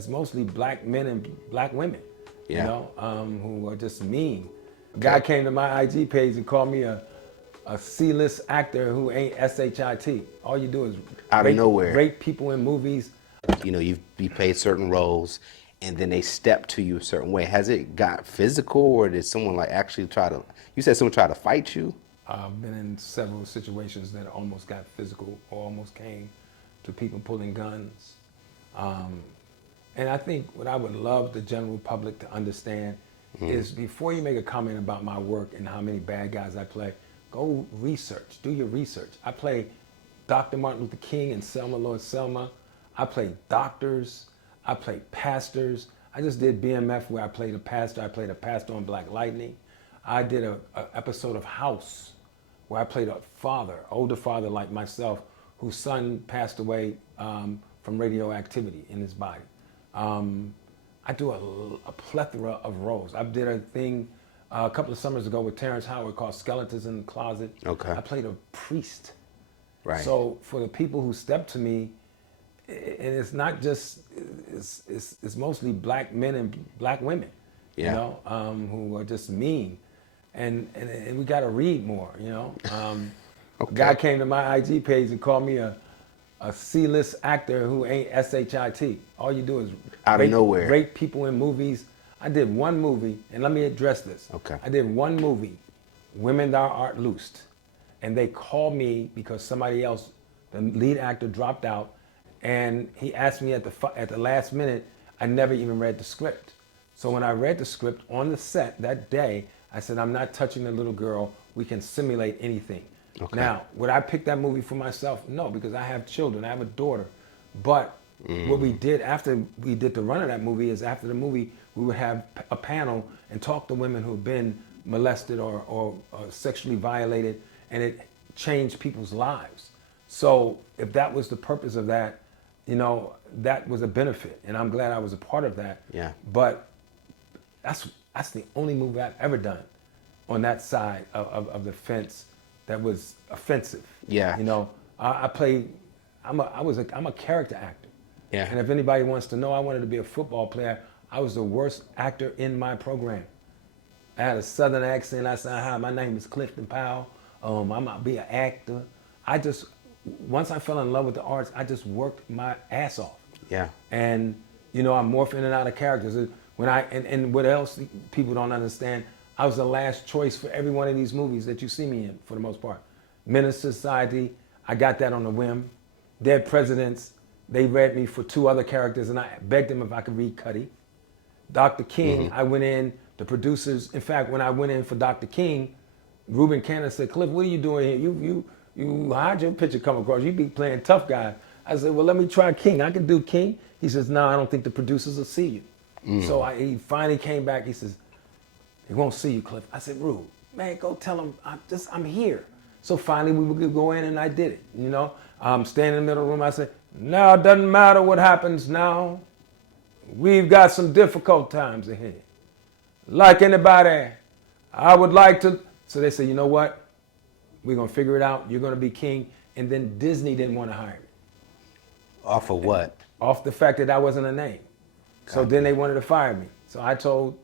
it's mostly black men and black women, you Yeah. know, who are just mean. A guy came to my IG page and called me a C-list actor who ain't S-H-I-T. All you do is Out of nowhere. rape people in movies. You know, you played certain roles, and then they step to you a certain way. Has it got physical, or did someone like actually try to? You said someone tried to fight you. I've been in several situations that almost got physical or almost came to people pulling guns. And I think what I would love the general public to understand is before you make a comment about my work and how many bad guys I play, go research, do your research. I play Dr. Martin Luther King and Selma Lord Selma. I play doctors, I play pastors. I just did BMF where I played a pastor. I played a pastor on Black Lightning. I did a episode of House where I played a father, older father like myself, whose son passed away from radioactivity in his body. I do a plethora of roles. I did a thing a couple of summers ago with Terrence Howard called Skeletons in the Closet. Okay. I played a priest. Right. So for the people who step to me, and it's not just, it's mostly black men and black women, Yeah. you know, who are just mean. And we got to read more, you know. A guy came to my IG page and called me a C-list actor who ain't S-H-I-T. All you do is Out of nowhere. rape people in movies. I did one movie, and let me address this. Okay. I did one movie, Women Thou Art Loosed, and they called me because somebody else, the lead actor, dropped out, and he asked me at the last minute. I never even read the script. So when I read the script on the set that day, I said, I'm not touching the little girl. We can simulate anything. Okay. Now, would I pick that movie for myself? No, because I have children. I have a daughter. But what we did after we did the run of that movie is after the movie, we would have a panel and talk to women who've been molested or sexually violated, and it changed people's lives. So if that was the purpose of that, you know, that was a benefit, and I'm glad I was a part of that. Yeah. But that's the only movie I've ever done on that side of the fence that was offensive. Yeah. You know, I'm a character actor. Yeah. And if anybody wants to know, I wanted to be a football player. I was the worst actor in my program. I had a southern accent. I said, hi, my name is Clifton Powell. I'm gonna be an actor. Once I fell in love with the arts, I just worked my ass off. Yeah. And, you know, I morph in and out of characters. And what else people don't understand, I was the last choice for every one of these movies that you see me in, for the most part. Menace to Society, I got that on a whim. Dead Presidents, they read me for 2 other characters, and I begged them if I could read Cuddy. Dr. King, I went in, the producers, in fact, when I went in for Dr. King, Reuben Cannon said, Cliff, what are you doing here? You how'd your picture come across? You be playing tough guy. I said, well, let me try King. I can do King. He says, no, I don't think the producers will see you. So he finally came back. He says, he won't see you, Cliff. I said, Rube, man, go tell him I'm here. So finally we would go in and I did it, you know. I'm standing in the middle of the room. I said, no, it doesn't matter what happens now. We've got some difficult times ahead. Like anybody, I would like to. So they said, you know what? We're going to figure it out. You're going to be king. And then Disney didn't want to hire me. Off of what? Off the fact that I wasn't a name. So then they wanted to fire me. So I told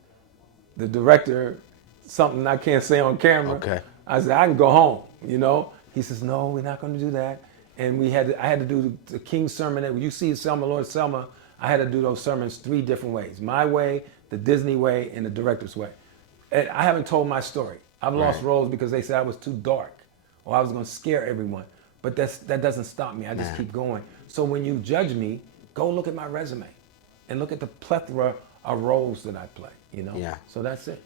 the director something I can't say on camera. Okay. I said, I can go home, you know? He says, no, we're not going to do that. And I had to do the King sermon. That you see Selma, Lord Selma, I had to do those sermons 3 different ways. My way, the Disney way, and the director's way. And I haven't told my story. I've lost roles because they said I was too dark or I was going to scare everyone. But that doesn't stop me. I just keep going. So when you judge me, go look at my resume and look at the plethora of roles that I play, you know? Yeah. So that's it.